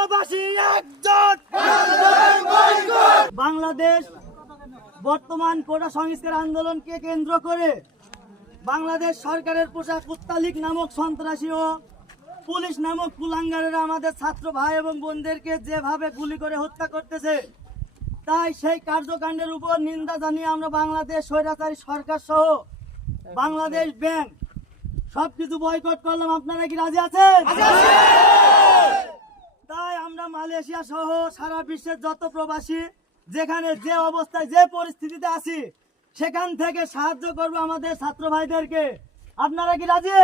প্রবাসী একজোট। বাংলাদেশ বর্তমান কোটা সংস্কার আন্দোলনকে কেন্দ্র করে বাংলাদেশ সরকারের পোশাক কুত্তালিক নামক সন্ত্রাসী ও পুলিশ নামক কুলাঙ্গারেরা আমাদের ছাত্র ভাই এবং বোনদেরকে যেভাবে গুলি করে হত্যা করতেছে, তাই সেই কার্যকাণ্ডের উপর নিন্দা জানিয়ে আমরা বাংলাদেশ স্বৈরাচারী সরকার সহ বাংলাদেশ ব্যাংক সবকিছু বয়কট করলাম। আপনারা কি রাজি আছেন? তাই আমরা মালয়েশিয়া সহ সারা বিশ্বের যত প্রবাসী যেখানে যে অবস্থায় যে পরিস্থিতিতে আছি সেখান থেকে সাহায্য করবো আমাদের ছাত্র ভাইদেরকে। আপনারা কি রাজি?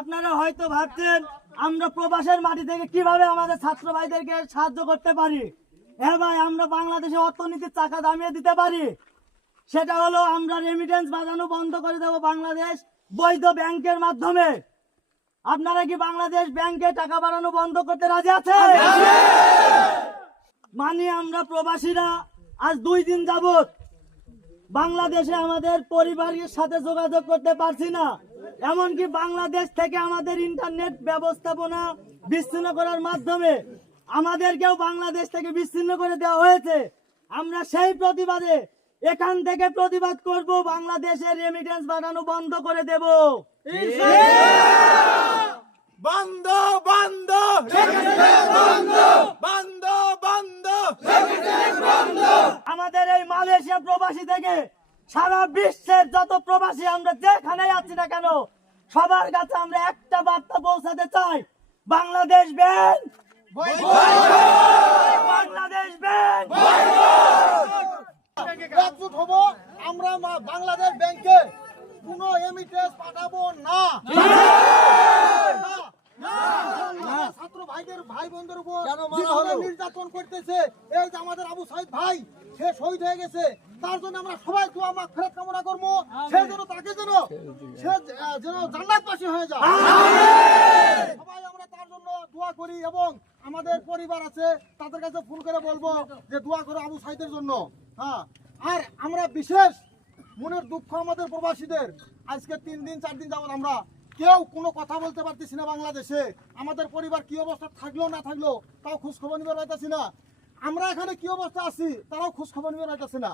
আপনারা হয়তো ভাবছেন আমরা প্রবাসের মাটি থেকে কিভাবে আমাদের ছাত্র ভাইদেরকে সাহায্য করতে পারি। হ্যাঁ ভাই, আমরা বাংলাদেশে অর্থনীতির চাকা দামিয়ে দিতে পারি। সেটা হলো আমরা রেমিটেন্স বাজানো বন্ধ করে দেবো বাংলাদেশ বৈধ ব্যাংকের মাধ্যমে। আপনারা কি বাংলাদেশ ব্যাংকে টাকা বাড়ানো বন্ধ করতে রাজি আছেন? মানে আমরা প্রবাসীরা আজ 2 দিন যাবত বাংলাদেশে আমাদের পরিবারের সাথে যোগাযোগ করতে পারছি না। এমনকি বাংলাদেশ থেকে আমাদের ইন্টারনেট ব্যবস্থাপনা বিচ্ছিন্ন করার মাধ্যমে আমাদেরকেও বাংলাদেশ থেকে বিচ্ছিন্ন করে দেওয়া হয়েছে। আমরা সেই প্রতিবাদে এখান থেকে প্রতিবাদ করব, বাংলাদেশের রেমিটেন্স বাড়ানো বন্ধ করে দেব। বন্ধ বন্ধ বন্ধ বন্ধ বন্ধ। আমাদের এই মালয়েশিয়া প্রবাসী থেকে সারা বিশ্বের যত প্রবাসী আমরা যেখানে আছি না কেন সবার কাছে আমরা একটা বার্তা পৌঁছাতে চাই, বাংলাদেশ ব্যাংক বাংলাদেশ ব্যাংক একজোট হব। আমরা বাংলাদেশ ব্যাংকে কোনো রেমিটেন্স পাঠাবো না। ছাত্র ভাইদের ভাই বোনদের উপর নির্যাতন করতেছে, এই যে আমাদের আবু সাইদ ভাই সে শহীদ হয়ে গেছে, তার জন্য আমরা সবাই দোয়া মাগফিরাত কামনা করবো। সে যেন তাকে যেন সে যেন জান্নাতবাসী হয়ে যায়, সবাই আমরা তার জন্য দোয়া করি। এবং আমাদের পরিবার আছে তাদের কাছে ফোন করে বলবো যে দোয়া করো আবু সাইদের জন্য। হ্যাঁ, আর আমরা বিশেষ মনের দুঃখ আমাদের প্রবাসীদের, আজকে 3 দিন 4 দিন যাবত আমরা কেউ কোনো কথা বলতে পারতেছি না। বাংলাদেশে আমাদের পরিবার কি অবস্থা থাকলো না থাকলো তাও খোঁজ খবর নিতে পারতেছি না। আমরা এখানে কি অবস্থা আছি তারাও খোঁজ খবর নিতে পারতেছি না।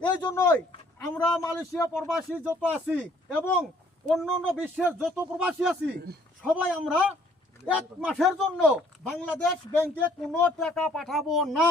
এই জন্যই আমরা মালয়েশিয়া প্রবাসী যত আছি এবং অন্যান্য বিশ্বের যত প্রবাসী আছি সবাই আমরা 1 মাসের জন্য বাংলাদেশ ব্যাংকে কোনো টাকা পাঠাবো না।